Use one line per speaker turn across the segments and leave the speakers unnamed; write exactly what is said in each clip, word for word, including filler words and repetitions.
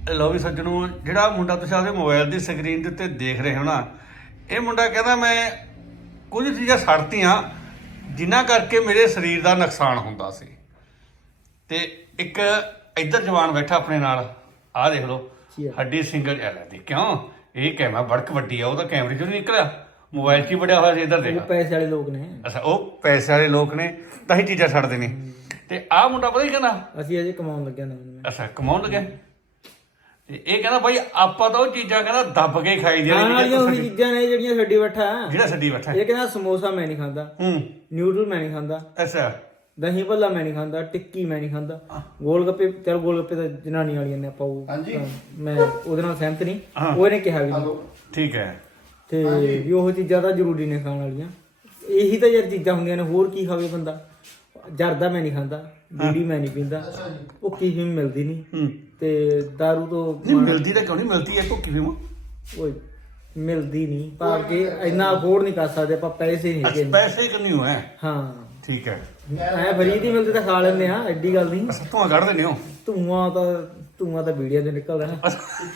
ਲਓ ਵੀ ਸੱਜਣੋ, ਜਿਹੜਾ ਮੁੰਡਾ ਤੁਸੀਂ ਆਪਦੇ ਮੋਬਾਈਲ ਦੀ ਸਕਰੀਨ ਦੇ ਉੱਤੇ ਦੇਖ ਰਹੇ ਹੋ ਨਾ, ਇਹ ਮੁੰਡਾ ਕਹਿੰਦਾ ਮੈਂ ਕੁਝ ਚੀਜ਼ਾਂ ਛੱਡਤੀਆਂ ਜਿਨ੍ਹਾਂ ਕਰਕੇ ਮੇਰੇ ਸਰੀਰ ਦਾ ਨੁਕਸਾਨ ਹੁੰਦਾ ਸੀ। ਤੇ ਇੱਕ ਇੱਧਰ ਜਵਾਨ ਬੈਠਾ ਆਪਣੇ ਨਾਲ, ਆਹ ਦੇਖ ਲਓ ਹੱਡੀ ਸਿੰਗਲ ਐਲ ਦੀ। ਕਿਉਂ ਇਹ ਕੈਮਰਾ ਬੜਕ ਵੱਡੀ ਆ, ਉਹ ਤਾਂ ਕੈਮਰੇ ਚੋਂ ਨਹੀਂ ਨਿਕਲਿਆ, ਮੋਬਾਈਲ 'ਚ ਹੀ ਵੜਿਆ ਹੋਇਆ ਸੀ। ਇੱਧਰ ਦੇਖ,
ਪੈਸੇ ਵਾਲੇ ਲੋਕ ਨੇ।
ਅੱਛਾ, ਉਹ ਪੈਸੇ ਵਾਲੇ ਲੋਕ ਨੇ ਤਾਂ ਹੀ ਚੀਜ਼ਾਂ ਛੱਡਦੇ ਨੇ। ਤੇ ਆਹ ਮੁੰਡਾ ਪਤਾ ਹੀ ਕਹਿੰਦਾ,
ਅਸੀਂ ਅਜੇ ਕਮਾਉਣ ਲੱਗਿਆ ਨਾ।
ਅੱਛਾ, ਕਮਾਉਣ ਲੱਗਿਆ। ਤੇ ਇਹ ਕਹਿੰਦਾ ਬਾਈ ਆਪਾਂ ਤਾਂ ਉਹ ਚੀਜ਼ਾਂ ਕਹਿੰਦਾ ਦੱਬ ਕੇ ਖਾਈ ਦੀਆਂ
ਨੇ। ਉਹੀ ਚੀਜ਼ਾਂ ਨੇ ਜਿਹੜੀਆਂ ਛੱਡੀ ਬੈਠਾ,
ਜਿਹੜਾ ਛੱਡੀ ਬੈਠਾ।
ਇਹ ਕਹਿੰਦਾ ਸਮੋਸਾ ਮੈਂ ਨਹੀਂ ਖਾਂਦਾ,
ਹੂੰ,
ਨਿਊਡਲ ਮੈਂ ਨਹੀਂ ਖਾਂਦਾ,
ਅੱਛਾ,
ਦਹੀਂ ਭੱਲਾ ਮੈਂ ਨਹੀਂ ਖਾਂਦਾ, ਟਿੱਕੀ ਮੈਂ ਨਹੀਂ ਖਾਂਦਾ, ਗੋਲ ਗੱਪੇ। ਚਲ ਗੋਲ ਗੱਪੇ ਤਾਂ ਜਨਾਨੀ ਵਾਲੀਆਂ ਨੇ, ਆਪਾਂ ਉਹ ਮੈਂ ਉਹਦੇ ਨਾਲ ਸਹਿਮਤ ਨਹੀਂ। ਉਹ ਇਹਨੇ ਕਿਹਾ ਵੀ
ਠੀਕ ਹੈ,
ਤੇ ਵੀ ਉਹ ਚੀਜ਼ਾਂ ਤਾਂ ਜ਼ਰੂਰੀ ਨੇ ਖਾਣ ਵਾਲੀਆਂ। ਇਹੀ ਤਾਂ ਯਾਰ ਚੀਜ਼ਾਂ ਹੁੰਦੀਆਂ ਨੇ, ਹੋਰ ਕੀ ਖਾਵੇ ਬੰਦਾ। ਜਰਦਾ ਮੈਂ ਨਹੀਂ ਖਾਂਦਾ, ਬੀੜੀ ਮੈਂ ਨਹੀਂ ਪੀਂਦਾ, ਉਹ ਕੀ ਫੀਮ ਮਿਲਦੀ ਨਹੀਂ। ਤੇ ਦਾਰੂ ਤੋਂ
ਮਿਲਦੀ ਤਾਂ ਕਿਉਂ ਨਹੀਂ ਮਿਲਦੀ ਹੈ ਭੁੱਕੀ ਫੀਮ?
ਓਏ ਮਿਲਦੀ ਨਹੀਂ, ਭਾਵ ਕਿ ਇੰਨਾ ਅਫੋਰਡ ਨਹੀਂ ਕਰ ਸਕਦੇ ਆਪਾਂ, ਪੈਸੇ ਨਹੀਂ ਹੈਗੇ।
ਪੈਸੇ ਕਿੰਨੀ ਹੋ ਹੈ?
ਹਾਂ
ਠੀਕ ਹੈ,
ਐ ਫਰੀ ਦੀ ਮਿਲਦੀ ਤਾਂ ਖਾ ਲੈਂਦੇ ਆ, ਐਡੀ ਗੱਲ ਨਹੀਂ।
ਧੂਆਂ ਕੱਢ ਦਿੰਦੇ ਹੋ?
ਧੂਆਂ ਤਾਂ ਧੂਆਂ ਤਾਂ ਬੀੜੀਆਂ ਦੇ ਨਿਕਲਦਾ ਹੈ।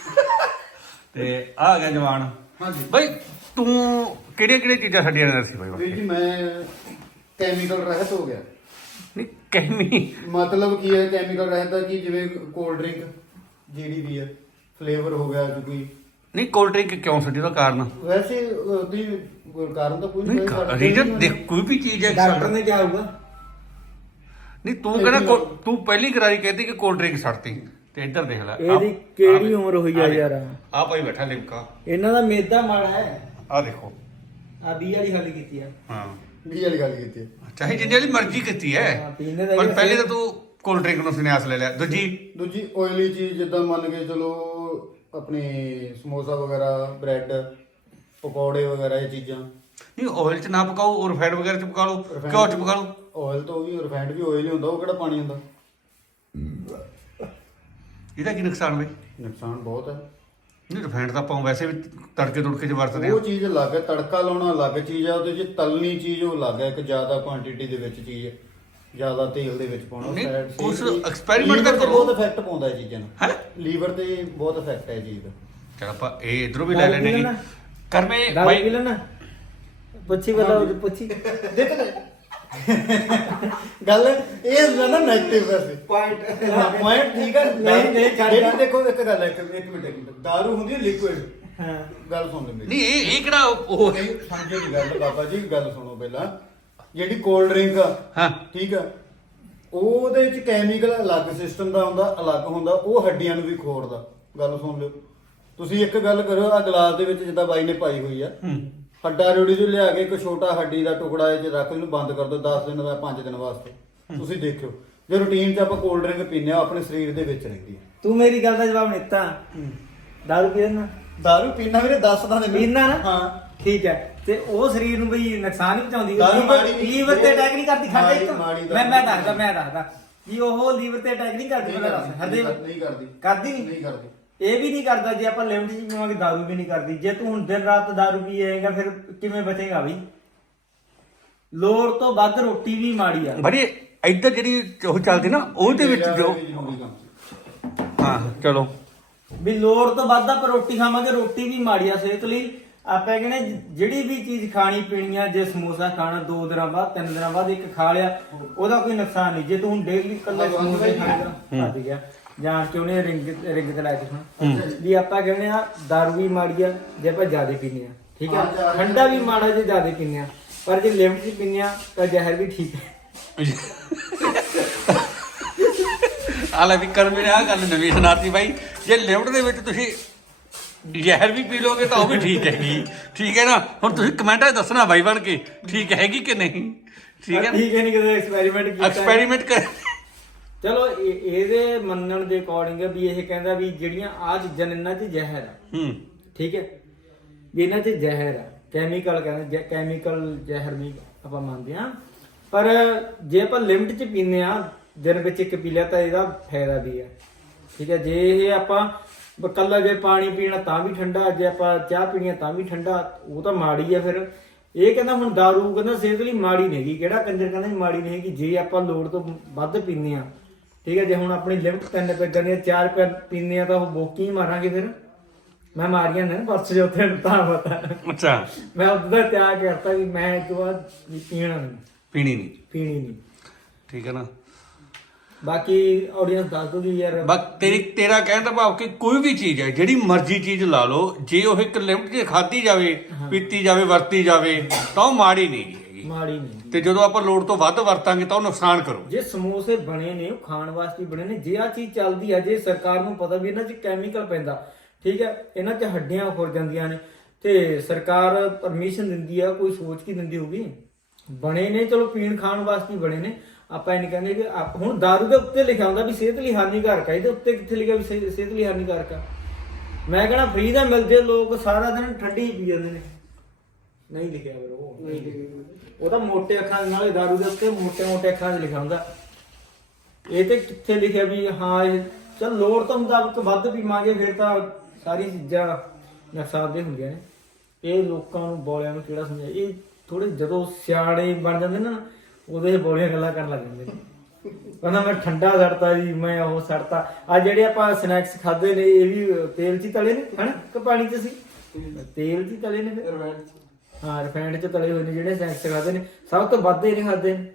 ਤੇ ਆ ਗਿਆ ਜਵਾਨ।
ਹਾਂਜੀ
ਬਾਈ, ਤੂੰ ਕਿਹੜੀਆਂ ਕਿਹੜੀਆਂ ਚੀਜ਼ਾਂ ਛੱਡੀਆਂ ਨੇ ਸੀ ਬਾਈ?
ਵੀਰ ਜੀ ਮੈਂ ਕੈਮੀਕਲ ਰਹਿਤ ਹੋ ਗਿਆ।
ਨਹੀਂ ਕਹਿਮੀ
ਮਤਲਬ ਕੀ ਹੈ ਕੈਮੀਕਲ ਰਹਿਤ ਦਾ? ਕਿ ਜਿਵੇਂ ਕੋਲਡ ਡਰਿੰਕ ਜਿਹੜੀ ਵੀ ਹੈ ਫਲੇਵਰ ਹੋ ਗਿਆ ਜੋ ਕੋਈ।
ਨਹੀਂ, ਕੋਲਡ ਡਰਿੰਕ ਕਿਉਂ ਛੱਡੀ? ਦਾ ਕਾਰਨ
ਵੈਸੇ ਉਹਦੀ ਕਾਰਨ ਤਾਂ ਕੋਈ ਨਹੀਂ।
ਰੀਜਨ ਦੇਖ, ਕੋਈ ਵੀ ਚੀਜ਼ ਹੈ
ਡਾਕਟਰ ਨੇ ਕਿਹਾ ਹੋਊਗਾ।
ਨਹੀਂ, ਤੂੰ ਕਹਿੰਦਾ ਤੂੰ ਪਹਿਲੀ ਕਰਾਰੀ ਕਹਿੰਦੀ ਕਿ ਕੋਲਡ ਡਰਿੰਕ ਛੱਡਤੀ। ਤੇ ਇੱਧਰ ਦੇਖ ਲੈ,
ਇਹਦੀ ਕਿਹੜੀ ਉਮਰ ਹੋਈ ਆ ਯਾਰ।
ਆ ਭਾਈ ਬੈਠਾ ਲਿਮਕਾ,
ਇਹਨਾਂ ਦਾ ਮੇਦਾ ਮਾੜਾ ਹੈ।
ਆ ਦੇਖੋ,
ਆ ਵੀਹ ਵਾਲੀ ਗੱਲ ਕੀਤੀ ਆ।
ਹਾਂ,
ਵੀਹ ਵਾਲੀ ਗੱਲ ਕੀਤੀ ਹੈ।
ਚਾਹੇ ਜਿੰਨੀ ਵਾਲੀ ਮਰਜ਼ੀ ਕੀਤੀ ਹੈ, ਪਰ ਪਹਿਲੇ ਤਾਂ ਤੂੰ ਕੋਲਡ ਡਰਿੰਕ ਨੂੰ ਸੰਨਿਆਸ ਲੈ ਲਿਆ। ਦੂਜੀ
ਦੂਜੀ ਆਇਲੀ ਚੀਜ਼, ਜਿੱਦਾਂ ਮੰਨ ਕੇ ਚਲੋ ਆਪਣੇ ਸਮੋਸਾ ਵਗੈਰਾ, ਬ੍ਰੈਡ ਪਕੌੜੇ ਵਗੈਰਾ, ਇਹ ਚੀਜ਼ਾਂ
ਨਹੀਂ ਆਇਲ 'ਚ ਨਾ ਪਕਾਓ, ਉਹ ਰਿਫਾਈਂਡ ਵਗੈਰਾ 'ਚ ਪਕਾ ਲਓ, ਘਿਓ 'ਚ ਪਕਾ ਲਓ।
ਆਇਲ ਤਾਂ ਉਹ ਵੀ ਰਿਫਾਈਂਡ ਵੀ ਆਇਲ ਹੀ ਹੁੰਦਾ, ਉਹ ਕਿਹੜਾ ਪਾਣੀ ਹੁੰਦਾ।
ਇਹਦਾ ਕੀ ਨੁਕਸਾਨ ਬਈ?
ਨੁਕਸਾਨ ਬਹੁਤ ਹੈ।
ਨਹੀਂ, ਰਿਫਾਈਂਡ ਤਾਂ ਆਪਾਂ ਵੈਸੇ ਵੀ ਤੜਕੇ ਤੁੜਕੇ 'ਚ ਵਰਤਦੇ
ਉਹ
ਆ।
ਚੀਜ਼ ਅਲੱਗ ਹੈ, ਤੜਕਾ ਲਾਉਣਾ ਅਲੱਗ ਚੀਜ਼ ਹੈ, ਉਹਦੇ 'ਚ ਤਲਣੀ ਚੀਜ਼ ਉਹ ਅਲੱਗ ਹੈ। ਇੱਕ ਜ਼ਿਆਦਾ ਕੁਆਂਟੀਟੀ ਦੇ ਵਿੱਚ ਚੀਜ਼ ਹੈ, ਜ਼ਿਆਦਾ ਤੇਲ ਦੇ ਵਿੱਚ ਪਾਉਣਾ।
ਨਹੀਂ,
Fat-
ਉਸ
ਲੀਵਰ
experiment ਤਾਂ
ਤੇ
ਕਰੋ।
ਬਹੁਤ ਇਫੈਕਟ ਪਾਉਂਦਾ ਇਹ ਚੀਜ਼ਾਂ ਨੂੰ।
ਹੈਂ?
ਲੀਵਰ ਤੇ ਬਹੁਤ ਇਫੈਕਟ ਹੈ ਇਹ ਚੀਜ਼ ਦਾ।
ਚਲ ਆਪਾਂ ਇਹ ਇਧਰੋਂ ਵੀ ਲੈ ਲੈਣੇ ਕਿ ਕਰਮੇ
ਦਾਰੂ
ਬਾਈ।
ਪੀ ਲੈਣਾ, ਪੁੱਛੀ ਬਲਾ ਪੁੱਛੀ।
ਦੇਖ ਗੱਲ ਇਹ ਹੁੰਦਾ ਨਾ ਨੈਗੇਟਿਵ ਵੈਸੇ
ਪੁਆਇੰਟ
ਪੁਆਇੰਟ ਠੀਕ ਹੈ।
ਨਹੀਂ ਨਹੀਂ
ਜਿਹੜੀ ਦੇਖੋ ਇੱਕ ਗੱਲ ਹੈ, ਇੱਕ ਇੱਕ ਮਿੰਟ ਇੱਕ ਮਿੰਟ ਦਾਰੂ ਹੁੰਦੀ ਹੈ ਲਿਕੁਇਡ।
ਹਾਂ,
ਗੱਲ ਸੁਣ ਲੈ ਮੇਰੀ।
ਨਹੀਂ, ਇਹ ਇਹ ਕਿਹੜਾ ਉਹ
ਨਹੀਂ ਸਮਝੇ ਦੀ ਗੱਲ ਬਾਬਾ ਜੀ, ਗੱਲ ਸੁਣੋ ਪਹਿਲਾਂ। ਜਿਹੜੀ ਕੋਲਡ ਡਰਿੰਕ ਆ,
ਹਾਂ,
ਠੀਕ ਆ, ਉਹਦੇ ਵਿੱਚ ਕੈਮੀਕਲ ਅਲੱਗ ਸਿਸਟਮ ਦਾ ਹੁੰਦਾ, ਅਲੱਗ ਹੁੰਦਾ, ਉਹ ਹੱਡੀਆਂ ਨੂੰ ਵੀ ਖੋੜਦਾ। ਗੱਲ ਸੁਣ ਲਿਓ ਤੁਸੀਂ। ਇੱਕ ਗੱਲ ਕਰੋ, ਆ ਗਲਾਸ ਦੇ ਵਿੱਚ ਜਿੱਦਾਂ ਬਾਈ ਨੇ ਪਾਈ ਹੋਈ ਆ, ਹੱਡਾ ਰੋੜੀ ਤੋਂ ਲਿਆ ਕੇ ਇੱਕ ਛੋਟਾ ਹੱਡੀ ਦਾ ਟੁਕੜਾ ਇਹ 'ਚ ਰੱਖ, ਇਹਨੂੰ ਬੰਦ ਕਰ ਦਿਓ ਦਸ ਦਿਨ ਦਾ, ਪੰਜ ਦਿਨ ਵਾਸਤੇ। ਤੁਸੀਂ ਦੇਖਿਓ ਜੇ ਰੂਟੀਨ 'ਚ ਆਪਾਂ ਕੋਲਡ ਡਰਿੰਕ ਪੀਂਦੇ ਆ, ਆਪਣੇ ਸਰੀਰ ਦੇ ਵਿੱਚ ਰਹਿੰਦੀ ਹੈ।
ਤੂੰ ਮੇਰੀ ਗੱਲ ਦਾ ਜਵਾਬ ਨਹੀਂ ਦਿੱਤਾ। ਦਾਰੂ ਪੀ ਲੈਣਾ?
ਦਾਰੂ ਪੀਣਾ ਵੀਰੇ ਦੱਸਦਾ ਨੇ
ਪੀਣਾ ਨਾ?
ਹਾਂ
ਠੀਕ ਹੈ। ਤੇ ਉਹ ਸਰੀਰ ਨੂੰ ਬਈ ਨੁਕਸਾਨ ਨਹੀਂ ਪਹੁੰਚਾਉਂਦੀ?
ਦਾਰੂ ਮਾੜੀ ਨਹੀਂ-
ਲੀਵਰ ਤੇ ਅਟੈਕ ਨਹੀਂ ਕਰਦੀ? ਖਾਂਦੇ
ਮਾੜੀ-
ਇੱਕ
ਮਾੜੀ
ਮੈਂ ਮੈਂ
ਦਾਰੂ
ਦੱਸਦਾ ਮੈਂ ਦੱਸਦਾ ਵੀ ਉਹ ਲੀਵਰ ਤੇ ਅਟੈਕ ਨਹੀਂ ਕਰਦੀ?
ਨਹੀਂ
ਪਹਿਲਾਂ ਦੱਸ। ਹਰਦੇ
ਕਰਦੀ ਨਹੀਂ ਕਰਦੀ
ਕਰਦੀ ਨਹੀਂ?
ਨਹੀਂ ਕਰਦੀ।
ਇਹ ਵੀ ਨਹੀਂ ਕਰਦਾ। ਜੇ ਆਪਾਂ ਲਿਮਟ 'ਚ ਪੀਵਾਂਗੇ, ਦਾਰੂ ਵੀ ਨਹੀਂ ਕਰਦੀ। ਜੇ ਤੂੰ ਹੁਣ ਦਿਨ ਰਾਤ ਦਾਰੂ ਪੀਏਗਾ ਫਿਰ ਕਿਵੇਂ ਬਚੇਗਾ ਬਈ? ਲੋੜ ਤੋਂ ਵੱਧ ਰੋਟੀ ਵੀ ਮਾੜੀ ਆ
ਬੜੀ ਇੱਧਰ ਜਿਹੜੀ ਉਹ ਚੱਲਦੀ ਨਾ, ਉਹਦੇ ਵਿੱਚ ਜੋ ਹਾਂ, ਚਲੋ
ਵੀ ਲੋੜ ਤੋਂ ਵੱਧ ਆਪਾਂ ਰੋਟੀ ਖਾਵਾਂਗੇ, ਰੋਟੀ ਵੀ ਮਾੜੀ ਆ ਸਿਹਤ ਲਈ। ਆਪਾਂ ਕਹਿੰਦੇ ਜਿਹੜੀ ਵੀ ਚੀਜ਼ ਖਾਣੀ ਪੀਣੀ ਆ, ਜੇ ਸਮੋਸਾ ਖਾਣਾ ਦੋ ਦਿਨਾਂ ਬਾਅਦ, ਤਿੰਨ ਦਿਨਾਂ ਬਾਅਦ ਇੱਕ ਖਾ ਲਿਆ, ਉਹਦਾ ਕੋਈ ਨੁਕਸਾਨ ਨਹੀਂ। ਜੇ ਤੂੰ ਹੁਣ ਡੇਲੀ ਇਕੱਲੇ ਸਮੋਸੇ ਖਾਏਗਾ, ਭੱਜ ਗਿਆ ਜਾਣ ਕੇ ਉਹਨੇ ਰਿੰਗ ਰਿੰਗ ਤੇ ਲੈ ਕੇ ਸੁਣ ਵੀ ਆਪਾਂ ਕਹਿੰਦੇ ਆ ਦਾਰੂ ਵੀ ਮਾੜੀ ਆ ਜੇ ਆਪਾਂ ਜ਼ਿਆਦਾ ਪੀਂਦੇ ਆ। ਠੀਕ ਆ, ਠੰਡਾ ਵੀ ਮਾੜਾ ਜੇ ਜ਼ਿਆਦਾ ਪੀਂਦੇ ਆ, ਪਰ ਜੇ ਲਿਮਟ 'ਚ ਪੀਂਦੇ ਆ ਤਾਂ ਜ਼ਹਿਰ ਵੀ ਠੀਕ ਹੈ।
ਆ ਲੈ ਵੀ ਕਰਮੇ ਨੇ ਆ ਗੱਲ ਨਵੀਂ ਸੁਣਾਤੀ ਬਾਈ। ਜੇ ਲਿਮਟ ਦੇ ਵਿੱਚ ਤੁਸੀਂ ਜ਼ਹਿਰ ਵੀ ਪੀ ਲੋਗੇ ਤਾਂ ਉਹ ਵੀ ਠੀਕ ਹੈਗੀ। ਠੀਕ ਹੈ ਨਾ? ਹੁਣ ਤੁਸੀਂ ਕਮੈਂਟਾਂ 'ਚ ਦੱਸਣਾ ਬਾਈ ਬਣ ਕੇ, ਠੀਕ ਹੈਗੀ ਕਿ ਨਹੀਂ। ਠੀਕ ਹੈ,
ਠੀਕ ਹੈ। ਨਹੀਂ ਕਦੇ ਐਕਸਪੈਰੀਮੈਂਟ ਕੀਤਾ?
ਐਕਸਪੈਰੀਮੈਂਟ ਕਰ।
ਚਲੋ ਇਹ- ਇਹਦੇ ਮੰਨਣ ਦੇ ਅਕੋਰਡਿੰਗ ਵੀ ਇਹ ਕਹਿੰਦਾ ਵੀ ਜਿਹੜੀਆਂ ਆ ਚੀਜ਼ਾਂ ਨੇ ਇਹਨਾਂ 'ਚ ਜ਼ਹਿਰ ਆ।
ਹੂੰ,
ਠੀਕ ਹੈ, ਵੀ ਇਹਨਾਂ 'ਚ ਜ਼ਹਿਰ ਆ, ਕੈਮੀਕਲ ਕਹਿੰਦੇ, ਕੈਮੀਕਲ ਜ਼ਹਿਰ ਨਹੀਂ ਆਪਾਂ ਮੰਨਦੇ ਆ। ਪਰ ਜੇ ਆਪਾਂ ਲਿਮਟ 'ਚ ਪੀਂਦੇ ਆ, ਦਿਨ ਵਿੱਚ ਇੱਕ ਪੀ ਲਿਆ ਤਾਂ ਇਹਦਾ ਫਾਇਦਾ ਵੀ ਹੈ। ਠੀਕ ਹੈ, ਜੇ ਇਹ ਆਪਾਂ ਇਕੱਲਾ ਜੇ ਪਾਣੀ ਪੀਣਾ ਤਾਂ ਵੀ ਠੰਡਾ, ਜੇ ਆਪਾਂ ਚਾਹ ਪੀਣੀ ਤਾਂ ਵੀ ਠੰਡਾ, ਉਹ ਤਾਂ ਮਾੜੀ ਆ। ਫਿਰ ਇਹ ਕਹਿੰਦਾ ਹੁਣ ਦਾਰੂ ਕਹਿੰਦਾ ਸਿਹਤ ਲਈ ਮਾੜੀ ਨਹੀਂ ਹੈਗੀ। ਕਿਹੜਾ ਕੰਜਰ ਕਹਿੰਦਾ ਮਾੜੀ ਨਹੀਂ ਹੈਗੀ? ਜੇ ਆਪਾਂ ਲੋੜ ਤੋਂ ਵੱਧ ਪੀਂਦੇ ਆ ਠੀਕ ਹੈ। ਜੇ ਹੁਣ ਆਪਣੀ ਲਿਮਟ ਤਿੰਨ ਪੈਗਾਂ ਦੀਆਂ ਚਾਰ ਪੈ ਪੀਂਦੇ ਆ ਤਾਂ ਉਹ ਬੋਕੀ ਹੀ ਮਾਰਾਂਗੇ ਫਿਰ। ਮੈਂ ਮਾਰੀਆਂ ਨੇ ਪਰਸ ਜੇ ਉੱਥੇ ਤਾਂ ਪਤਾ
ਅੱਛਾ
ਮੈਂ ਉਦੋਂ ਦਾ ਤਿਆਗ ਕਰਤਾ ਵੀ ਮੈਂ ਇਸ ਤੋਂ ਬਾਅਦ ਵੀ ਪੀਣਾ ਨਹੀਂ,
ਪੀਣੀ ਨਹੀਂ,
ਪੀਣੀ ਨਹੀਂ।
ਠੀਕ ਹੈ ਨਾ।
ਬਾਕੀ ਆਡੀਅנס ਦੱਸ ਦੋ ਵੀ ਯਾਰ
ਬਸ ਤੇਰੀ ਤੇਰਾ ਕਹਿਣ ਦਾ ਭਾਵ ਕਿ ਕੋਈ ਵੀ ਚੀਜ਼ ਹੈ ਜਿਹੜੀ ਮਰਜ਼ੀ ਚੀਜ਼ ਲਾ ਲਓ, ਜੇ ਉਹ ਇੱਕ ਲਿਮਟ 'ਚ ਖਾਧੀ ਜਾਵੇ, ਪੀਤੀ ਜਾਵੇ, ਵਰਤੀ ਜਾਵੇ ਤਾਂ ਉਹ ਮਾੜੀ ਨਹੀਂ ਹੈਗੀ,
ਮਾੜੀ ਨਹੀਂ।
ਤੇ ਜਦੋਂ ਆਪਾਂ ਲੋੜ ਤੋਂ ਵੱਧ ਵਰਤਾਂਗੇ ਤਾਂ ਉਹ ਨੁਕਸਾਨ ਕਰੂ।
ਜੇ ਸਮੋਸੇ ਬਣੇ ਨੇ ਉਹ ਖਾਣ ਵਾਸਤੇ ਬਣੇ ਨੇ, ਜੇ ਆ ਚੀਜ਼ ਚੱਲਦੀ ਆ, ਜੇ ਸਰਕਾਰ ਨੂੰ ਪਤਾ ਵੀ ਇਹਨਾਂ 'ਚ ਕੈਮੀਕਲ ਪੈਂਦਾ, ਠੀਕ ਹੈ, ਇਹਨਾਂ 'ਚ ਹੱਡੀਆਂ ਖੁਰ ਜਾਂਦੀਆਂ ਨੇ, ਤੇ ਸਰਕਾਰ ਪਰਮਿਸ਼ਨ ਦਿੰਦੀ ਆ, ਕੋਈ ਸੋਚ ਕੀ ਦਿੰਦੀ ਹੋਊਗੀ। ਬਣੇ ਨੇ ਚਲੋ ਪੀਣ ਖਾਣ ਵਾਸਤੇ ਬਣੇ ਨੇ, ਆਪਾਂ ਇਹ ਨਹੀਂ ਕਹਿੰਦੇ ਕਿ ਆਪ- ਹੁਣ ਦਾਰੂ ਦੇ ਉੱਤੇ ਲਿਖਿਆ ਹੁੰਦਾ ਵੀ ਸਿਹਤ ਲਈ ਹਾਨੀਕਾਰਕ ਆ, ਇਹਦੇ ਉੱਤੇ ਕਿੱਥੇ ਲਿਖਿਆ ਵੀ ਸਿਹ- ਸਿਹਤ ਲਈ ਹਾਨੀਕਾਰਕ ਆ। ਮੈਂ ਕਹਿਣਾ ਫ੍ਰੀ ਦਾ ਮਿਲਦੇ ਲੋਕ ਸਾਰਾ ਦਿਨ ਠੰਡੀ ਹੀ ਪੀ ਜਾਂਦੇ ਨੇ। ਨਹੀਂ ਲਿਖਿਆ ਫਿਰ ਉਹ ਨਹੀਂ ਲਿਖਿਆ, ਉਹ ਤਾਂ ਮੋਟੇ ਅੱਖਰਾਂ ਦੇ ਨਾਲੇ ਦਾਰੂ ਦੇ ਉੱਤੇ ਮੋਟੇ ਮੋਟੇ ਅੱਖਰਾਂ 'ਚ ਲਿਖਿਆ ਹੁੰਦਾ। ਇਹ ਤੇ ਕਿੱਥੇ ਲਿਖਿਆ ਵੀ ਹਾਂ ਇਹ ਚਲ ਲੋੜ ਤੋਂ ਮੁਤਾਬਕ ਵੱਧ ਪੀਵਾਂਗੇ ਫਿਰ ਤਾਂ ਸਾਰੀ ਚੀਜ਼ਾਂ ਨੁਕਸਾਨਦੇਹ ਹੁੰਦੀਆਂ ਨੇ। ਇਹ ਲੋਕਾਂ ਨੂੰ ਬੋਲਿਆਂ ਨੂੰ ਕਿਹੜਾ ਸਮਝਾਏ, ਇਹ ਥੋੜੇ ਜਦੋਂ ਸਿਆਣੇ ਬਣ ਜਾਂਦੇ ਨੇ ਨਾ ਉਹਦੇ ਬੋਲੀਆਂ ਗੱਲਾਂ ਕਰਨ ਲੱਗ ਜਾਂਦੇ ਨੇ। ਕਹਿੰਦਾ ਮੈਂ ਠੰਡਾ ਛੱਡਤਾ ਜੀ, ਮੈਂ ਉਹ ਛੱਡਤਾ। ਆ ਜਿਹੜੇ ਆਪਾਂ ਸਨੈਕਸ ਖਾਦੇ ਨੇ ਇਹ ਵੀ ਤੇਲ 'ਚ ਹੀ ਤਲੇ ਨੇ ਹਨਾ ਕਿ ਪਾਣੀ 'ਚ ਸੀ? ਤੇਲ 'ਚ ਹੀ ਤਲੇ ਨੇ ਫਿਰ। ਹਾਂ ਰਿਫਾਈਨਡ 'ਚ ਤਲੇ ਹੋਏ ਨੇ ਜਿਹੜੇ ਸਨੈਕਸ ਖਾਦੇ ਨੇ, ਸਭ ਤੋਂ ਵੱਧ ਇਹਨੇ ਖਾਦੇ ਨੇ।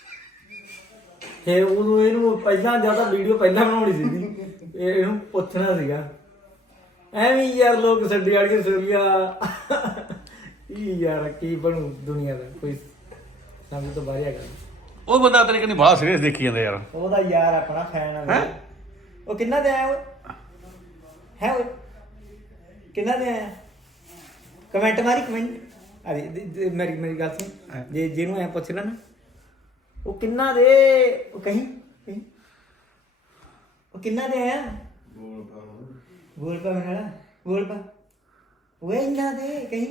ਫਿਰ ਉਦੋਂ ਇਹਨੂੰ ਪਹਿਲਾਂ ਜਿਆਦਾ ਵੀਡੀਓ ਪਹਿਲਾਂ ਬਣਾਉਣੀ ਸੀ, ਇਹ ਇਹਨੂੰ ਪੁੱਛਣਾ ਸੀਗਾ ਐਵੇਂ ਯਾਰ ਲੋਕ ਛੱਡੀ ਵਾਲੀ ਸੋਰੀਆ ਇਹ ਯਾਰ ਕੀ ਬਣੂ ਦੁਨੀਆ ਦਾ, ਕੋਈ ਸਮਝ ਤੋਂ ਬਾਹਰ ਹੈਗਾ।
ਉਹ ਬੰਦਾ ਤੇਰੇ ਕਹਿੰਦੀ ਬਾਹਰ ਸੀਰੀਅਸ ਦੇਖੀ ਜਾਂਦਾ ਯਾਰ।
ਉਹਦਾ ਯਾਰ ਆਪਣਾ ਫੈਨ ਆ। ਉਹ ਕਿੰਨਾ ਦੇ ਆਇਆ ਓਏ ਹੈ ਓਏ ਕਿੰਨਾ ਦੇ ਆਇਆ? ਕਮੈਂਟ ਮਾਰੀ ਕਮੈਂਟ। ਅਰੇ ਮੇਰੀ ਮੇਰੀ ਗੱਲ ਸੁਣ, ਜੇ ਜਿਹਨੂੰ ਐ ਪੁੱਛ ਲੈ ਨਾ ਉਹ ਕਿੰਨਾ ਦੇ, ਉਹ ਕਹੀਂ ਕਹੀਂ ਉਹ ਕਿੰਨਾ ਦੇ ਆਇਆ? ਬੋਲ ਪਾ ਮੇਰਾ ਬੋਲ ਪਾ ਓਏ ਇੰਨਾ ਦੇ ਕਹੀਂ।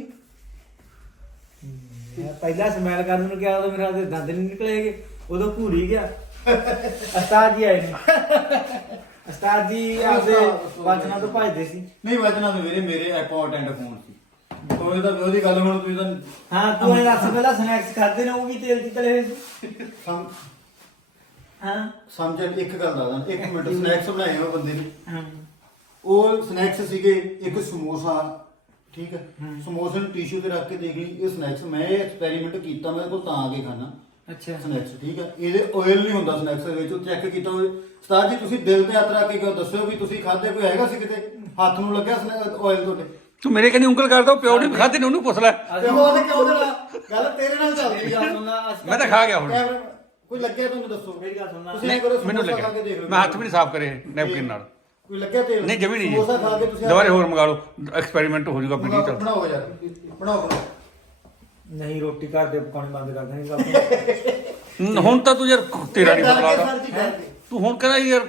ਪਹਿਲਾਂ ਸਮੈਲ ਕਰਨ ਨੂੰ ਕਿਹਾ ਉਦੋਂ ਮੇਰਾ ਉਹਦੇ ਦੰਦ ਨਹੀਂ ਨਿਕਲੇਗੇ, ਉਦੋਂ ਭੂਰੀ ਗਿਆ। ਉਸਤਾਦ ਜੀ ਆਏ ਨੇ, ਉਸਤਾਦ ਜੀ ਆਪਦੇ ਵਚਨਾਂ ਤੋਂ ਭੱਜਦੇ ਸੀ।
ਨਹੀਂ ਵਜਣਾ ਤੇ ਵੀਰੇ ਮੇਰੇ ਇੰਪੋਰਟੈਂਟ ਫੋਨ ਸੀ। ਕੋਈ ਤਾਂ ਉਹਦੀ ਗੱਲ ਹੁਣ ਤੁਸੀਂ ਤਾਂ
ਹਾਂ ਤੂੰ ਇਹ ਦੱਸ ਪਹਿਲਾਂ ਸਨੈਕਸ ਖਾਦੇ ਨੇ ਉਹ ਵੀ ਤੇਲ 'ਚ ਤਲੇ ਹੋਏ ਸੀ?
ਸਮ
ਹਾਂ
ਸਮਝ ਇੱਕ ਗੱਲ ਦੱਸਦਾ, ਇੱਕ ਮਿੰਟ ਸਨੈਕਸ ਬਣਾਏ ਉਹ ਬੰਦੇ ਨੇ।
ਹਾਂ
ਉਹ ਸਨੈਕਸ ਸੀਗੇ ਇੱਕ ਸਮੋਸਾ, ਠੀਕ ਹੈ। ਸਮੋਸੇ ਨੂੰ ਟਿਸ਼ੂ ਤੇ ਰੱਖ ਕੇ ਦੇਖ ਲਈ ਇਹ ਸਨੈਕਸ। ਮੈਂ ਇਹ ਐਕਸਪੈਰੀਮੈਂਟ ਕੀਤਾ, ਮੇਰੇ ਕੋਲ ਤਾਂ ਆ ਕੇ ਖਾਣਾ
ਅੱਛਾ
ਸਨੈਕਸ, ਠੀਕ ਹੈ। ਇਹਦੇ ਆਇਲ ਨਹੀਂ ਹੁੰਦਾ ਸਨੈਕਸ ਦੇ ਵਿੱਚ, ਉਹ ਚੈੱਕ ਕੀਤਾ ਹੋਵੇ। ਉਸਤਾਦ ਜੀ ਤੁਸੀਂ ਦਿਲ ਤੇ ਹੱਥ ਰੱਖ ਕੇ ਕਿਉਂ ਦੱਸਿਓ ਵੀ ਤੁਸੀਂ ਖਾਦੇ, ਕੋਈ ਹੈਗਾ ਸੀ ਕਿਤੇ ਹੱਥ ਨੂੰ ਲੱਗਿਆ ਆਇਲ ਤੁਹਾਡੇ?
ਤੂੰ ਮੇਰੇ ਕਹਿੰਦੀ ਉਂਗਲ ਕਰਦਾ, ਉਹ ਪਿਓ ਨੇ ਖਾਧੇ ਨੇ, ਉਹਨੂੰ ਪੁੱਛ ਲੈ।
ਤੇ ਉਹ ਤੇ ਕਿਉਂ ਦੇਣਾ? ਗੱਲ ਤੇਰੇ ਨਾਲ ਚੱਲਦੀ ਆ।
ਮੈਂ ਤਾਂ ਖਾ ਗਿਆ ਹੁਣ।
ਕੈਮਰਾ ਕੋਈ ਲੱਗਿਆ ਤੁਹਾਨੂੰ ਦੱਸੋ।
ਮੇਰੀ ਗੱਲ ਸੁਣਨਾ।
ਤੁਸੀਂ ਇਹ ਕਰੋ
ਮੈਨੂੰ
ਸਮੋਸਾ ਖਾ ਕੇ ਦੇਖ
ਲੱਗਿਆ
ਲਓ।
ਮੈਂ ਹੱਥ ਵੀ ਨਹੀਂ ਸਾਫ਼ ਕਰੇ ਨੈਪਕਿਨ ਨਾਲ।
ਕੋਈ ਲੱਗਿਆ ਤੇਲ?
ਨਹੀਂ ਜਮੀ ਨਹੀਂ ਜੀ।
ਸਮੋਸਾ ਖਾ ਕੇ ਤੁਸੀਂ
ਦੁਬਾਰੇ ਹੋਰ ਮੰਗਾ ਲਓ, ਐਕਸਪੈਰੀਮੈਂਟ ਹੋ ਜਾਊਗਾ ਪੀੜੀ ਚੱਲ।
ਬਣਾਓ ਯਾਰ, ਬਣਾਓ ਬਣਾਓ।
ਨਹੀਂ ਰੋਟੀ ਘਰ ਦੇ ਪਕਾਉਣੀ ਬੰਦ ਕਰ ਦੇਣੀ ਗੱਲ।
ਹੁਣ ਤਾਂ ਤੂੰ ਯਾਰ ਤੇਰਾ ਨਹੀਂ
ਡਰ ਕੇ
ਬਦਲਾਦਾ।
ਸਰ ਜੀ, ਡਰ ਕੇ।
ਤੂੰ ਹੁਣ ਕਹਿੰਦਾ ਯਾਰ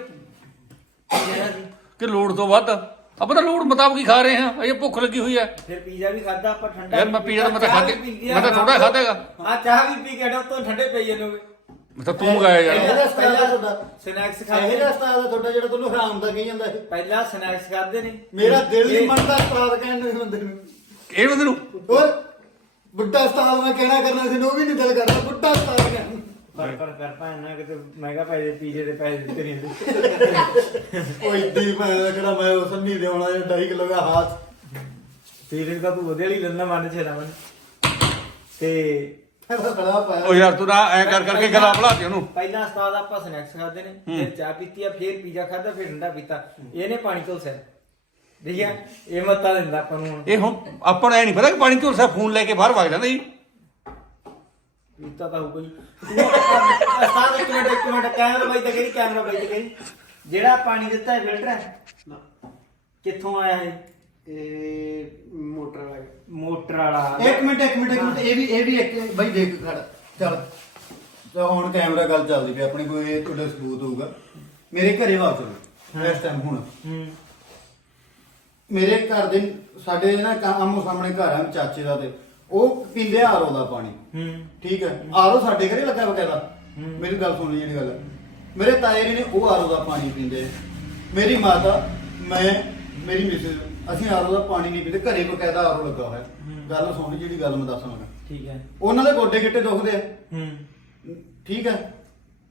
ਕਿ ਲੋੜ ਤੋਂ ਵੱਧ ਆਪਾਂ ਤਾਂ ਲੋੜ ਮੁਤਾਬਕ ਹੀ ਖਾ ਰਹੇ ਹਾਂ। ਇਹ ਭੁੱਖ ਲੱਗੀ ਹੋਈ ਹੈ।
ਫਿਰ ਪੀਜ਼ਾ ਵੀ ਖਾਦਾ ਆਪਾਂ ਠੰਡਾ।
ਯਾਰ ਮੈਂ ਪੀਜ਼ਾ ਮੈਂ ਤਾਂ ਖਾਧੇ, ਮੈਂ ਤਾਂ ਥੋੜਾ ਖਾਧੇਗਾ।
ਆ ਚਾਹ ਵੀ ਪੀ ਕੇ ਹਟੋ ਤੋਂ ਠੰਡੇ ਪਈ ਜਾਂਦੇ
ਮੈਂ ਤਾਂ ਤੂੰ ਗਾਇਆ ਯਾਰ।
ਇਹਦਾ ਸਟਾਈਲ ਆ ਤੁਹਾਡਾ,
ਸਨੈਕਸ
ਇਹੋ
ਖਾਦੇ
ਜਿਹਾ ਸਟਾਈਲ ਆ ਤੁਹਾਡਾ ਜਿਹੜਾ ਤੁਹਾਨੂੰ ਹਰਾਮ ਦਾ ਕਹੀ ਜਾਂਦਾ ਇਹ।
ਪਹਿਲਾਂ ਸਨੈਕਸ ਖਾਦੇ ਨੇ।
ਮੇਰਾ ਦਿਲ ਨਹੀਂ ਮੰਨਦਾ ਉਸਤਾਦ ਕਹਿਣ ਨੂੰ ਇਸ ਬੰਦੇ ਨੂੰ।
ਇਹ ਬੰਦੇ ਨੂੰ
ਹੋਰ ਬੁੱਢਾ ਉਸਤਾਦ ਮੈਂ ਕਹਿਣਾ ਕਰਨਾ ਸੀ, ਉਹ ਵੀ ਨਹੀਂ ਦਿਲ ਕਰਦਾ ਬੁੱਢਾ ਉਸਤਾਦ ਕਹਿਣ।
ਪਰ ਪਰ ਕਰ ਪਾਣਾ ਕਿਤੇ ਮਹਿੰਗਾ ਪੈਸੇ ਪੀਜ਼ੇ ਦੇ ਪੈਸੇ ਦਿੱਤੇ ਨਹੀਂ ਹੁੰਦੇ।
ਉਹ ਇੱਦੀ ਭੈਣ ਦਾ ਕਿਹੜਾ ਮੈਂ ਉਹ ਸੰਨੀ ਦੇ ਆਉਣਾ ਜਿਹੜਾ ਢਾਈ ਕਿਲੋ ਦਾ ਹਾਥ।
ਪੀਜ਼ੇ ਦਾ ਤੂੰ ਉਹਦੇ ਵਾਲੀ ਲੰਨਾ ਮੰਨ ਛੇੜਾ ਮਨ ਤੇ
ਇਹਦਾ ਬੜਾ ਪਾਇਆ।
ਉਹ ਯਾਰ ਤੂੰ ਨਾ ਐ ਕਰ ਕਰਕੇ ਗਲਾ ਬੁਲਾਤੀ ਉਹਨੂੰ।
ਪਹਿਲਾਂ ਉਸਤਾਦ ਆਪਾਂ ਸਨੈਕਸ ਖਾਦੇ ਨੇ, ਫਿਰ ਚਾਹ ਪੀਤੀ ਆ, ਫਿਰ ਪੀਜ਼ਾ ਖਾਦਾ, ਫਿਰ ਠੰਡਾ ਪੀਤਾ। ਇਹਨੇ ਪਾਣੀ ਝੋਲਸਿਆ, ਠੀਕ ਹੈ। ਇਹ ਮੱਤਾ ਦਿੰਦਾ ਆਪਾਂ ਨੂੰ।
ਇਹ ਹੁਣ ਆਪਾਂ ਨੂੰ ਐ ਨਹੀਂ ਪਤਾ ਕਿ ਪਾਣੀ ਝੋਲਸਾ ਫੋਨ ਲੈ ਕੇ ਬਾਹਰ ਵਗ ਜਾਂਦਾ ਜੀ।
ਪੀਤਾ ਤਾਂ ਹੋਊਗਾ ਹੀ। ਉਸਤਾਦ ਇੱਕ ਮਿੰਟ ਇੱਕ ਮਿੰਟ ਕੈਮਰਾ ਬਾਈ ਤੇ ਕਰੀ, ਕੈਮਰਾ ਬਾਈ ਤੇ ਕਰੀ। ਜਿਹੜਾ ਪਾਣੀ ਦਿੱਤਾ ਹੈ ਫਿਲਟਰ ਹੈ ਕਿੱਥੋਂ ਆਇਆ ਇਹ?
ਇਹ ਮੋਟਰ ਵਾਲਾ
ਮੋਟਰ ਵਾਲਾ।
ਇੱਕ ਮਿੰਟ ਇੱਕ ਮਿੰਟ ਇੱਕ ਮਿੰਟ ਇਹ ਵੀ ਇਹ ਵੀ ਇੱਕ ਬਾਈ ਦੇਖ ਖੜ ਚੱਲ। ਤਾਂ ਹੁਣ ਕੈਮਰਾ ਗੱਲ ਚੱਲਦੀ ਪਈ ਆਪਣੀ, ਕੋਈ ਇਹ ਤੁਹਾਡਾ ਸਬੂਤ ਹੋਊਗਾ। ਮੇਰੇ ਘਰੇ ਵਾ ਚਲੋ ਇਸ ਟਾਈਮ ਹੁਣ
ਹੂੰ
ਮੇਰੇ ਘਰ ਦੇ ਸਾਡੇ ਨਾ ਆਮੋ ਸਾਹਮਣੇ ਘਰ ਆ ਚਾਚੇ ਦਾ, ਤੇ ਉਹ ਪੀਂਦੇ ਆਰੋ ਦਾ ਪਾਣੀ,
ਹੂੰ
ਠੀਕ ਹੈ। ਆਰੋ ਸਾਡੇ ਘਰੇ ਲੱਗਾ ਬਕਾਇਦਾ। ਮੇਰੀ ਗੱਲ ਸੁਣ ਲਈ ਜਿਹੜੀ ਗੱਲ ਹੈ। ਮੇਰੇ ਤਾਏ ਜੀ ਨੇ ਉਹ ਆਰੋ ਦਾ ਪਾਣੀ ਪੀਂਦੇ। ਮੇਰੀ ਮਾਤਾ, ਮੈਂ, ਮੇਰੀ ਮਿਸਿਸ, ਅਸੀਂ ਆਰੋ ਦਾ ਪਾਣੀ ਨਹੀਂ ਪੀਂਦੇ। ਘਰੇ ਬਕਾਇਦਾ ਆਰੋ ਲੱਗਾ ਹੋਇਆ। ਗੱਲ ਸੁਣ ਲਈ ਜਿਹੜੀ ਗੱਲ ਮੈਂ ਦੱਸਣਾ।
ਠੀਕ ਹੈ।
ਉਹਨਾਂ ਦੇ ਗੋਡੇ ਗਿੱਟੇ ਦੁਖਦੇ ਆ,
ਹੂੰ
ਠੀਕ ਹੈ।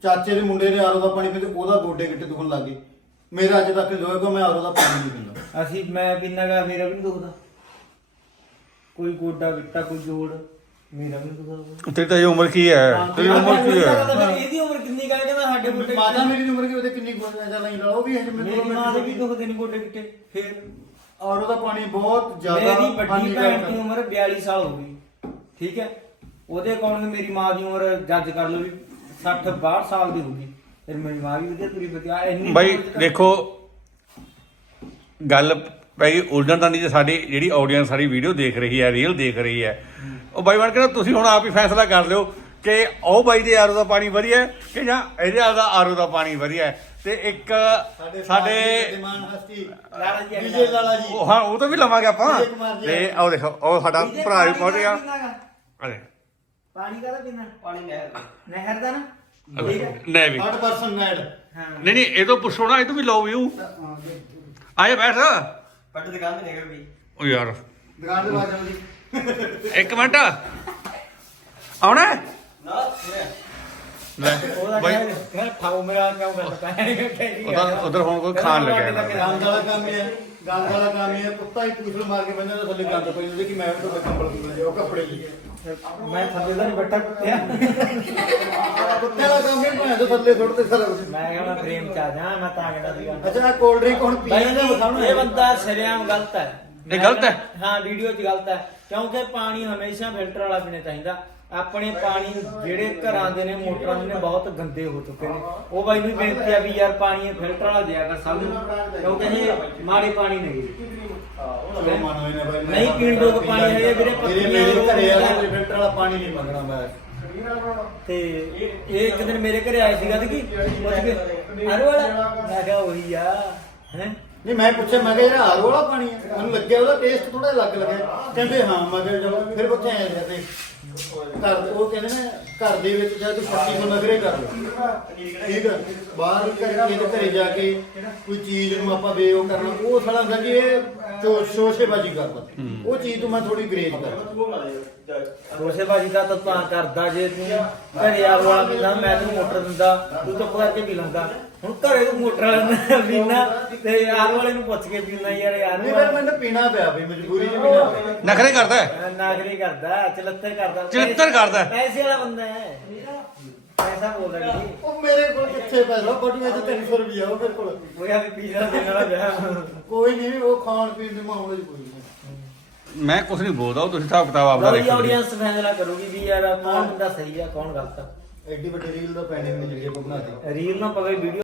ਚਾਚੇ ਦੇ ਮੁੰਡੇ ਨੇ ਆਰੋ ਦਾ ਪਾਣੀ ਪੀਂਦੇ ਉਹਦਾ ਗੋਡੇ ਗਿੱਟੇ ਦੁਖਣ ਲੱਗ ਗਏ। ਮੇਰਾ ਅੱਜ ਤੱਕ ਜੋ ਹੈਗਾ ਮੈਂ ਆਰੋ ਦਾ ਪਾਣੀ ਨਹੀਂ ਪੀਂਦਾ।
ਅਸੀਂ ਮੈਂ ਪੀਨਾਗਾ ਮੇਰਾ ਵੀ ਨਹੀਂ ਦੁਖਦਾ, ਕੋਈ ਗੋਡਾ ਗਿੱਟਾ ਕੋਈ ਜੋੜ ਮੇਰਾ ਵੀ ਨਹੀਂ ਦੁਖਦਾ।
ਤੇਰੀ ਤਾਂ ਇਹ ਉਮਰ ਕੀ ਹੈ? ਤੇਰੀ ਉਮਰ ਕੀ ਹੈ?
ਇਹਦੀ ਉਮਰ ਕਿੰਨੀ ਕਾ ਕਹਿੰਦਾ ਸਾਡੇ ਗੋਡੇ
ਮਾਤਾ ਮੇਰੀ ਦੀ ਉਮਰ ਕੀ ਉਹਦੇ ਕਿੰਨੀ ਗੋਡੇ ਦਾ ਲਾਈਨ ਉਹ ਵੀ ਹੈ
ਮੇਰੀ ਮਾਂ ਦੇ ਵੀ ਦੁਖਦੇ ਨਹੀਂ ਗੋਡੇ ਗਿੱਟੇ। ਫਿਰ
ਆਰੋ ਦਾ ਪਾਣੀ ਬਹੁਤ ਜ਼ਿਆਦਾ
ਮੇਰੀ ਵੱਡੀ
ਹਾਨੀਕਾਰਕ
ਭੈਣ ਦੀ ਉਮਰ ਬਿਆਲੀ ਸਾਲ ਹੋ ਗਈ, ਠੀਕ ਹੈ। ਉਹਦੇ ਅਕੋਰਡਿੰਗ ਮੇਰੀ ਮਾਂ ਦੀ ਉਮਰ ਜੱਜ ਕਰ ਲਓ ਵੀ ਸੱਠ ਬਾਹਠ ਸਾਲ ਦੀ ਹੋ ਗਈ। ਫਿਰ ਮੇਰੀ ਮਾਂ ਵੀ ਵਧੀਆ ਤੁਰੀ ਵਧੀਆ ਇੰਨੀ
ਬਾਈ
ਉਮਰ 'ਚ ਤਾਂ-
ਦੇਖੋ ਗੱਲ ਭਾਈ ਉਲਝਣ ਤਾਂ ਨਹੀਂ, ਜੇ ਸਾਡੀ ਜਿਹੜੀ ਆਡੀਅנס ਸਾਰੀ ਵੀਡੀਓ ਦੇਖ ਰਹੀ ਹੈ, ਰੀਲ ਦੇਖ ਰਹੀ ਹੈ, ਉਹ ਬਾਈ ਬਣ ਕੇ ਨਾ ਤੁਸੀਂ ਹੁਣ ਆਪ ਹੀ ਫੈਸਲਾ ਕਰ ਲਿਓ ਕਿ ਉਹ ਬਾਈ ਦੇ ਆਰੋ ਦਾ ਪਾਣੀ ਵਧੀਆ ਹੈ ਕਿ ਜਾਂ ਇਹਦੇ ਦਾ ਆਰੋ ਦਾ ਪਾਣੀ ਵਧੀਆ ਹੈ। ਤੇ ਇੱਕ ਸਾਡੇ
ਦਿਮਾਨ ਹਸਤੀ
ਲਾਲਾ ਜੀ
ਵਿਜੇ ਲਾਲਾ ਜੀ
ਉਹ ਹਾਂ ਉਹ ਤਾਂ ਵੀ ਲਵਾਂਗੇ ਆਪਾਂ।
ਵਿਜੇ ਕੁਮਾਰ ਜੀ।
ਤੇ ਆਓ ਦੇਖੋ ਉਹ ਸਾਡਾ
ਇਹਦੇ
ਭਰਾ ਵੀ
ਪਾਣੀ
ਪਹੁੰਚ ਗਿਆ।
ਕਾਹਦਾ ਪੀਨਾ ਗਾ?
ਅਰੇ
ਪਾਣੀ ਕਾਹਦਾ ਪੀਣਾ?
ਪਾਣੀ ਨਹਿਰ ਦਾ।
ਨਹਿਰ ਦਾ ਨਾ, ਠੀਕ ਹੈ।
ਨਹੀਂ ਵੀ
ਅੱਠ ਪਰਸੈਂਟ ਨੈਟ
ਹਾਂ
ਨਹੀਂ ਨਹੀਂ ਇਹ ਤੋਂ ਪੁੱਛੋ ਨਾ, ਇਹ ਤੋਂ ਵੀ ਲਓ ਵਿਊ। ਆਏ ਬੈਠ
ਪੱਟ ਦੁਕਾਨ ਤੇ ਨਿਕਲ ਗਈ।
ਉਹ ਯਾਰ
ਦੁਕਾਨ ਦੇ ਬਾਹਰ ਜਾਓ ਜੀ।
ਇੱਕ ਮਿੰਟ ਆਉਣਾ ਹੈ?
ਨਾ ਸੁਣਿਆ
ਲੈ
ਉਹਦਾ
ਬਾਈ
ਕਹਿੰਦਾ ਠਾਉ ਮੇਰਾ ਕਿਉਂ ਕਰਦਾ ਹੈ?
ਉਧਰ ਉਧਰ ਹੁਣ ਕੋਈ ਖਾਣ ਲੱਗਿਆ
ਗੰਦ ਵਾਲਾ ਕੰਮ ਹੀ ਹੈ, ਗੰਦ ਵਾਲਾ ਕੰਮ ਹੀ ਹੈ। ਕੁੱਤਾ ਹੀ ਪੂਛਲ ਮਾਰ ਕੇ ਬੰਦੇ ਦਾ ਥੱਲੇ ਗੰਦ ਪਈ ਹੁੰਦੀ ਕਿ ਮੈਂ ਵੀ ਤੁਹਾਡੇ ਕੰਬਲ ਪੀਣਾ ਉਹ ਕੱਪੜੇ ਜੀ।
ਮੈਂ ਥੱਲੇ ਦਾ ਨਹੀਂ ਬੱਟਾ ਕੁੱਤਿਆ।
ਕੁੱਤੇ ਦਾ ਕੰਮ ਹੀ ਭਾਵੇਂ ਤਾਂ ਥੱਲੇ ਸੁੱਟਦੇ ਸਾਰਾ ਕੁਝ।
ਮੈਂ ਕਿਹਾ ਮੈਂ ਫਰੇਮ ਚ ਆ ਜਾ, ਮੈਂ ਤਾਂ ਕਹਿੰਦਾ ਸੀਗਾ।
ਅੱਛਾ ਕੋਲਡ ਡਰਿੰਕ ਹੁਣ
ਬਾਈ
ਪੀਣ ਦਾ ਵਿਖਾਉਣਾ
ਇਹ ਬੰਦਾ ਸ਼ਰੇਆਮ ਗਲਤ ਹੈ।
ਇਹ ਗਲਤ ਹੈ?
ਹਾਂ ਵੀਡੀਓ 'ਚ ਗਲਤ ਹੈ, ਕਿਉਂਕਿ ਪਾਣੀ ਹਮੇਸ਼ਾ ਫਿਲਟਰ ਵਾਲਾ ਪੀਣਾ ਚਾਹੀਦਾ। ਆਪਣੇ ਪਾਣੀ ਜਿਹੜੇ ਘਰਾਂ ਦੇ ਨੇ ਮੋਟਰਾਂ ਦੇ ਨੇ ਬਹੁਤ ਗੰਦੇ ਹੋ ਚੁੱਕੇ ਨੇ। ਉਹ ਬਾਈ ਨੂੰ ਬੇਨਤੀ ਆ ਵੀ ਯਾਰ ਪਾਣੀ ਫਿਲਟਰ ਵਾਲਾ ਦਿਆ ਕਰ ਸਭ ਨੂੰ, ਕਿਉਂਕਿ ਇਹ ਮਾੜੇ ਪਾਣੀ ਨਹੀਂ
ਚਲੋ ਮੰਨ ਹੋਏ ਨੇ ਬਾਈ।
ਨਹੀਂ ਪੀਣ ਯੋਗ ਪਾਣੀ ਹੈਗੇ ਵੀਰੇ,
ਮੇਰੇ ਮੇਰੇ ਘਰੇ ਆ ਕੇ ਫਿਲਟਰ ਵਾਲਾ ਪਾਣੀ ਨਹੀਂ ਮੰਗਣਾ ਮੈਂ।
ਤੇ ਇਹ ਇੱਕ ਦਿਨ ਮੇਰੇ ਘਰੇ ਆਏ ਸੀਗਾ ਤੇ ਕੀ ਪੁੱਛ ਕੇ ਅਰੇ ਵਾਲਾ, ਮੈਂ ਕਿਹਾ ਉਹੀ ਆ ਹੈ।
ਨਹੀਂ ਮੈਂ ਪੁੱਛਿਆ ਮੈਂ ਕਿਹਾ ਜਿਹੜਾ ਆਰੋ ਵਾਲਾ ਪਾਣੀ ਹੈ ਮੈਨੂੰ ਲੱਗਿਆ ਉਹਦਾ ਟੇਸਟ ਥੋੜਾ ਅਲੱਗ ਲੱਗਿਆ। ਕਹਿੰਦੇ ਹਾਂ ਮੈਂ ਕਿਹਾ ਚਲੋ ਫਿਰ ਪੁੱਛਿਆ ਆਇਆ ਤੇ ਘਰ ਉਹ ਕਹਿੰਦੇ ਨੇ ਘਰ ਦੇ ਵਿੱਚ ਜਾ ਤੂੰ ਛੱਤੀ ਤੋਂ ਨਗਰੇ ਕਰ ਲਓ, ਠੀਕ ਹੈ। ਬਾਹਰ ਘਰੇ ਕਿਸੇ ਘਰੇ ਜਾ ਕੇ ਕੋਈ ਚੀਜ਼ ਨੂੰ ਆਪਾਂ ਬੇ ਉਹ ਕਰਨਾ ਉਹ ਸਾਲਾ ਹੁੰਦਾ ਕਿ ਇਹ ਚੋ ਸ਼ੋਸ਼ੇਬਾਜ਼ੀ ਕਰਦਾ। ਉਹ ਚੀਜ਼ ਤੋਂ ਮੈਂ ਥੋੜੀ ਗਰੇਜ ਕਰਦਾ।
ਰੋਸੇ ਬਾਜੀ ਦਾ ਤਾਂ ਤਾਂ ਕਰਦਾ ਜੇ ਤੂੰ ਘਰੇ ਆ ਵਾਲਾ ਪੀਂਦਾ ਮੈਂ ਤੈਨੂੰ ਮੋਟਰ ਦਿੰਦਾ ਤੂੰ ਚੁੱਪ ਕਰਕੇ ਪੀ ਲੈਂਦਾ। ਹੁਣ ਘਰੇ ਤੂੰ ਮੋਟਰ ਵਾਲਾ ਪੀਂਦਾ ਤੇ ਯਾਰ ਵਾਲੇ ਨੂੰ ਪੁੱਛ ਕੇ ਪੀਂਦਾ ਯਾਰ ਯਾਰ
ਨਹੀਂ ਫਿਰ ਮੈਨੂੰ ਪੀਣਾ ਪਿਆ ਵੀ ਮਜਬੂਰੀ 'ਚ ਪੀਣਾ ਪਿਆ।
ਨਖਰੇ ਕਰਦਾ ਹੈ?
ਨਾਗਰੀ ਕਰਦਾ ਚਲੱਤਰ ਕਰਦਾ
ਚਲਿੱਤਰ ਕਰਦਾ।
ਪੈਸੇ ਵਾਲਾ ਬੰਦਾ ਹੈ, ਪੈਸਾ ਬੋਲਦਾ ਜੀ।
ਉਹ ਮੇਰੇ ਕੋਲ ਕਿੱਥੇ ਪੈਸਾ ਬਟੂਏ 'ਚ ਤਿੰਨ ਸੌ ਰੁਪਇਆ ਉਹ ਮੇਰੇ ਕੋਲ।
ਉਹ ਯਾਰ ਪੀਜ਼ਾ ਦੇਣ ਵਾਲਾ ਵਿਆਹ।
ਕੋਈ ਨਹੀਂ ਉਹ ਖਾਣ ਪੀਣ ਦੇ ਮਾਮਲੇ 'ਚ ਕੋਈ ਨਹੀਂ।
ਮੈਂ ਕੁਝ ਨਹੀਂ ਬੋਲਦਾ, ਉਹ ਤੁਸੀਂ ਹਿਸਾਬ ਕਿਤਾਬ ਆਪਦਾ
ਲਓ ਜੀ
ਦੇਖੋ ਜੀ।
ਆਡੀਅנס ਫੈਸਲਾ ਕਰੂਗੀ ਵੀ ਯਾਰ ਕੌਣ ਬੰਦਾ ਸਹੀ ਆ ਕੌਣ ਗਲਤ ਆ।
ਐਡੀ ਵੱਡੀ ਰੀਲ ਦਾ ਪੈਣੇ ਨਹੀਂ ਜਿਹੜੀ ਆਪਾਂ ਬਣਾਤੀ।
ਰੀਲ ਨਾ ਪਵੇ ਵੀਡੀਓ